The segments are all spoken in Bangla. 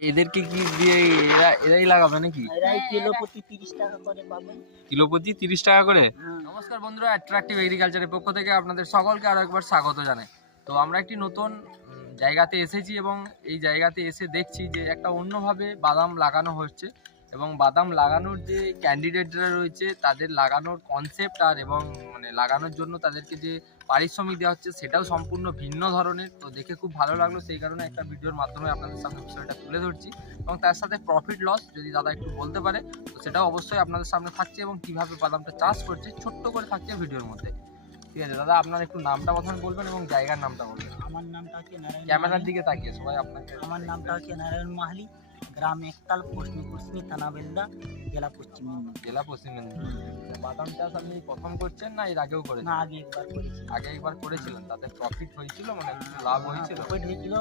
এদেরকে কি দিয়ে এরা এরাই লাগাবে নাকি? এরাই কিলো প্রতি তিরিশ টাকা করে পাবেন কিলো প্রতি তিরিশ টাকা করে? হ্যাঁ। নমস্কার বন্ধুরা অ্যাট্রাকটিভ এগ্রিকালচারের পক্ষ থেকে আপনাদের সকলকে আরও একবার স্বাগত জানাই। তো আমরা একটি নতুন জায়গাতে এসেছি এবং এই জায়গাতে এসে দেখছি যে একটা অন্যভাবে বাদাম লাগানো হচ্ছে। এবং বাদাম লাগানোর যে ক্যান্ডিডেটরা রয়েছে তাদের লাগানোর কনসেপ্ট আর এবং মানে লাগানোর জন্য তাদেরকে যে পারিশ্রমিক দেওয়া হচ্ছে সেটাও সম্পূর্ণ ভিন্ন ধরনের। তো দেখে খুব ভালো লাগল সেই কারণে একটা ভিডিওর মাধ্যমে আপনাদের সামনে বিষয়টা তুলে ধরছি। এবং তার সাথে প্রফিট লস যদি দাদা একটু বলতে পারে তো সেটাও অবশ্যই আপনাদের সামনে থাকছে এবং কীভাবে বাদামটা চাষ করছে ছোট্ট করে থাকছে ভিডিওর মধ্যে। ঠিক আছে দাদা আপনার একটু নামটা প্রথমে বলবেন এবং জায়গার নামটা বলবেন। আমার নামটা হচ্ছে ক্যামেরার দিকে তাকিয়ে সবাই আপনাকে আমার নামটা হচ্ছে নারায়ণ মাহালি। গ্রাম একতাল পশ্চিম কুসমি থানা বেলদা জেলা পশ্চিম মেদিনীপুর। জেলা পশ্চিম মেদিনীপুর। বাদাম চাষ আপনি প্রথম করছেন না এর আগেও করেছেন? না আগে একবার করেছি। আগে একবার করেছিলেন তাতে প্রফিট হয়েছিল মানে লাভ হয়েছিল? প্রফিট হয়েছিল।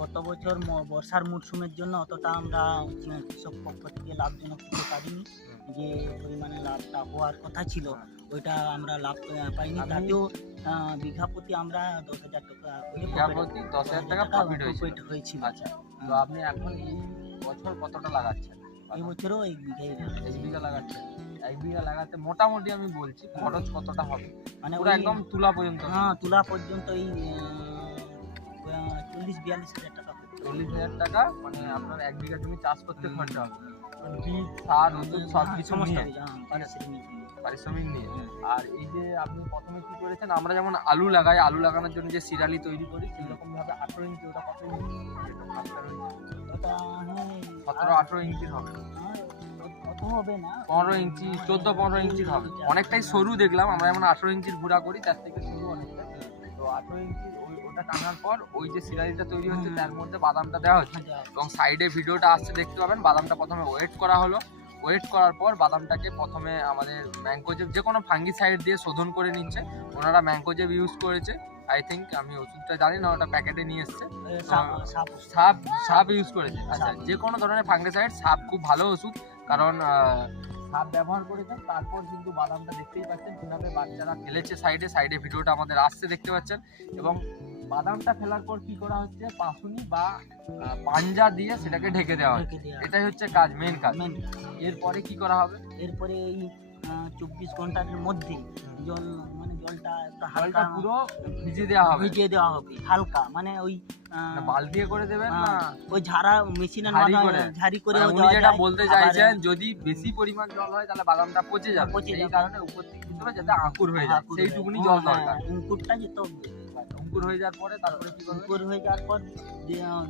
গত বছর বর্ষার মরশুমের জন্য অতটা আমরা কৃষক পক্ষ থেকে লাভজনক দিতে পারিনি যে পরিমাণে লাভটা হওয়ার কথা ছিল ওইটা আমরা লাভ পাইনি। তাতেও বিঘা প্রতি আমরা দশ হাজার টাকা করে বিঘা প্রতি দশ হাজার টাকা প্রফিট হয়েছিল। আচ্ছা। তো আপনি এখন এই বছর কতটা লাগাচ্ছেন এই বছরও এই বিঘাই এক বিঘা লাগাচ্ছেন এক বিঘা লাগাতে মোটামুটি আমি বলছি খরচ কতটা হবে? মানে ওরা একদম তুলা পর্যন্ত। হ্যাঁ তুলা পর্যন্ত এই চল্লিশ বিয়াল্লিশ হাজার টাকা। চল্লিশ হাজার টাকা মানে আপনার এক বিঘা জমি চাষ করতে খরচা হবে। বীজ সার ওষুধ সব হ্যাঁ, কিছু নিয়ে। কিছু, হ্যাঁ, পারিশ্রমিক নিয়ে। আর এই যে আপনি প্রথমে কি করেছেন আমরা যেমন আলু লাগাই আলু লাগানোর জন্য যে সিরালি তৈরি করি সেই রকম ভাবে আঠারো ইঞ্চি ওটা কত ইঞ্চি? হ্যাঁ, সতেরো আঠারো ইঞ্চির হবে। হ্যাঁ, পনেরো ইঞ্চি চোদ্দ পনেরো ইঞ্চির হবে। অনেকটাই সরু দেখলাম আমরা যেমন আঠারো ইঞ্চির গুঁড়া করি তার থেকে সরু অনেকটা। তো আঠারো ইঞ্চি ওই টানার পর ওই যে সিরালিটা তৈরি হচ্ছে তার মধ্যে বাদামটা দেওয়া হচ্ছে। এবং সাইডে ভিডিওটা আসছে দেখতে পাবেন। বাদামটা প্রথমে ওয়েট করা হলো। ওয়েট করার পর বাদামটাকে প্রথমে আমাদের ম্যাঙ্কোজেব যে কোনো ফাঙ্গি সাইড দিয়ে শোধন করে নিচ্ছে। ওনারা ম্যাঙ্কোজেব ইউজ করেছে। আই থিঙ্ক আমি ওষুধটা জানি না ওটা প্যাকেটে নিয়ে এসছে। সাপ সাপ ইউজ করেছে। আচ্ছা যে কোনো ধরনের ফাঙ্গিসাইড সাপ খুব ভালো ওষুধ। কারণ সাপ ব্যবহার করেছেন তারপর কিন্তু বাদামটা দেখতেই পাচ্ছেন। কীভাবে বাচ্চারা ফেলেছে সাইডে সাইডে ভিডিওটা আমাদের আসছে দেখতে পাচ্ছেন। এবং বাদামটা ফেলার পর কি করা হচ্ছে? পাসুনি বা পাঞ্জা দিয়ে সেটাকে ঢেকে দেওয়া হচ্ছে। এটাই হচ্ছে। কাজ মেন কাজ। এরপরে কি করা হবে? এরপরে এই চব্বিশ ঘণ্টার মধ্যে জল মানে জলটা হালকা পুরো ভিজিয়ে দেওয়া হবে। ভিজিয়ে দেওয়া হবে হালকা। মানে ওই না করে দেবেন না? ওই ঝাড়া মেশিনের মাধ্যমে? ঝাড়ি করে। মানে উনি যেটা বলতে চাইছেন যদি বেশি পরিমাণ জল হয় তাহলে বাদামটা পচে যাবে। পচে যাবে। কারণে উপর থেকে যাতে আঁকুর হয়ে যায়। সেইটুকুনি জল হ্যাঁ, দরকার। অঙ্কুরটা যেত অঙ্কুর হয়ে যাওয়ার পরে তারপরে কি করবে? হয়ে যাওয়ার পর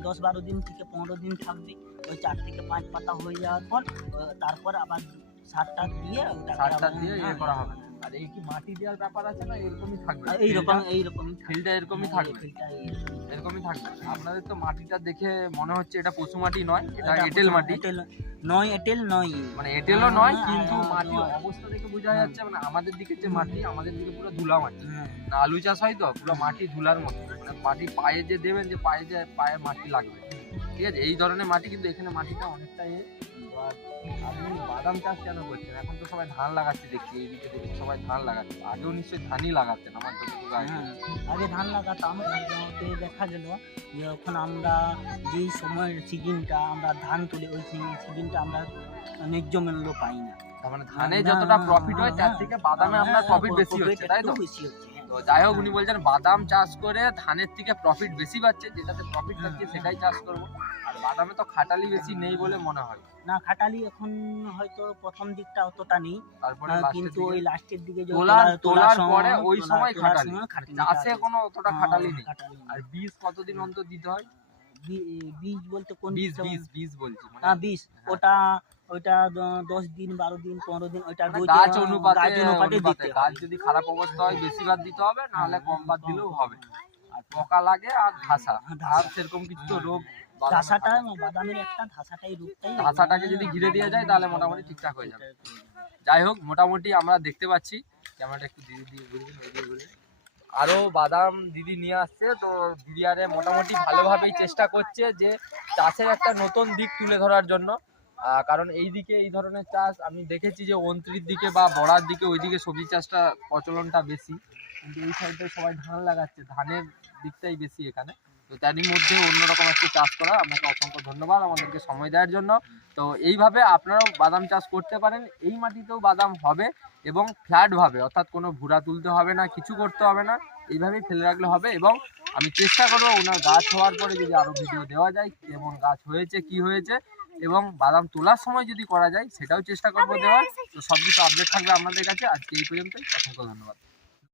দশ বারো দিন থেকে পনেরো দিন থাকবে ওই চার থেকে পাঁচ পাতা হয়ে যাওয়ার পর তারপর আবার সারটা দিয়ে ওটাকে সারটা আবার- দিয়ে ইয়ে করা হবে। আর এই কি মাটি দেওয়ার ব্যাপার আছে না? এরকমই থাকবে। হ্যাঁ, এইরকম এইরকম। ফিল্ডটা এরকমই থাকবে। এরকমই থাকবে। আপনাদের তো মাটিটা দেখে মনে হচ্ছে এটা পশু মাটি নয় এটা এঁটেল মাটি। নয় এটেল নয়। মানে এঁটেলও নয় হ্যাঁ, কিন্তু হ্যাঁ, মাটির অবস্থা দেখে বোঝা যাচ্ছে মানে আমাদের দিকে যে মাটি আমাদের দিকে পুরো ধুলা মাটি। হ্যাঁ, না আলু চাষ হয় তো পুরো মাটি ধুলার মতো। মানে মাটি পায়ে যে দেবেন যে পায়ে যে পায়ে মাটি লাগবে। ঠিক আছে? এই ধরনের মাটি কিন্তু এখানে মাটিটা অনেকটা আপনি বাদাম চাষ কেন করছেন এখন তো সবাই ধান লাগাচ্ছে দেখছি এইদিকে দেখছি সবাই ধান লাগাচ্ছে আগেও নিশ্চয়ই ধানই লাগাচ্ছেন আমার যতটুকু আগে হ্যাঁ। ধান লাগাতাম দেখা গেল যখন আমরা যেই সময়ের সিজনটা আমরা ধান তুলি ওই সিজনটা আমরা ন্যায্য মূল্য পাই না তার মানে ধানে যতটা প্রফিট হয় তার হ্যাঁ, থেকে বাদামে আপনার হ্যাঁ, প্রফিট বেশি হচ্ছে তাই তো বেশি হচ্ছে। তো যাই হোক উনি বলছেন বাদাম চাষ করে ধানের থেকে প্রফিট বেশি পাচ্ছে যেটাতে প্রফিট পাচ্ছে। সেটাই চাষ করব। আর বাদামে তো খাটালি বেশি নেই বলে মনে হয়। না খাটালি এখন হয়তো প্রথম দিকটা অতটা নেই তারপরে কিন্তু ওই লাস্টের দিকে তোলার তোলার পরে ওই সময় খাটালি। চাষে কোনো অতটা হ্যাঁ, খাটালি নেই। আর বীজ কতদিন অন্তর দিতে হয়? বীজ বলতে কোন বীজ বীজ বীজ বলছি মানে হ্যাঁ বীজ। হ্যাঁ। ওটা ওইটা দশ দিন বারো দিন পনেরো দিন ওইটা মানে গাছ অনুপাতে গাছ অনুপাতে দিতে গাছ যদি খারাপ অবস্থা হয় বেশি বার দিতে হবে নাহলে কম বার দিলেও হবে। আর পোকা লাগে আর ধাসা হ্যাঁ, আর সেরকম কিছু রোগ ধাসাটা বাদামের একটা ধাসাটাই ধাসাটাকে যদি ঘিরে দেওয়া যায় তাহলে মোটামুটি ঠিকঠাক হয়ে যাবে। যাই হোক মোটামুটি আমরা দেখতে পাচ্ছি। ক্যামেরাটা একটু দিদি দিয়ে ঘুরবেন ওইদিকে ঘুরবেন আরও বাদাম দিদি নিয়ে আসছে, তো দিদি আরে মোটামুটি ভালোভাবেই চেষ্টা করছে যে চাষের একটা নতুন দিক তুলে ধরার জন্য। কারণ এই দিকে এই ধরনের চাষ, আমি দেখেছি যে অন্ত্রির দিকে বা বড়ার দিকে ওই দিকে সবজি চাষটা প্রচলনটা বেশি। কিন্তু এই সাইডে সবাই ধান লাগাচ্ছে, ধানের দিকটাই বেশি এখানে। তো তারই মধ্যে অন্যরকম একটা চাষ করা। আপনাকে অসংখ্য ধন্যবাদ আমাদেরকে সময় দেওয়ার জন্য। তো এইভাবে আপনারাও বাদাম চাষ করতে পারেন। এই মাটিতেও বাদাম হবে এবং ফ্ল্যাটভাবে অর্থাৎ কোনো ভুরা তুলতে হবে না, কিছু করতে হবে না। এইভাবেই ফেলে রাখলে হবে এবং আমি চেষ্টা করব ওনার গাছ হওয়ার পরে যদি আরও ভিডিও দেওয়া যায়, কেমন গাছ হয়েছে, কি হয়েছে এবং বাদাম তোলার সময় যদি করা যায়, সেটাও চেষ্টা করব দেওয়ার। তো সব কিছু আপডেট থাকবে আপনাদের কাছে। আজকে এই পর্যন্তই। অসংখ্য ধন্যবাদ।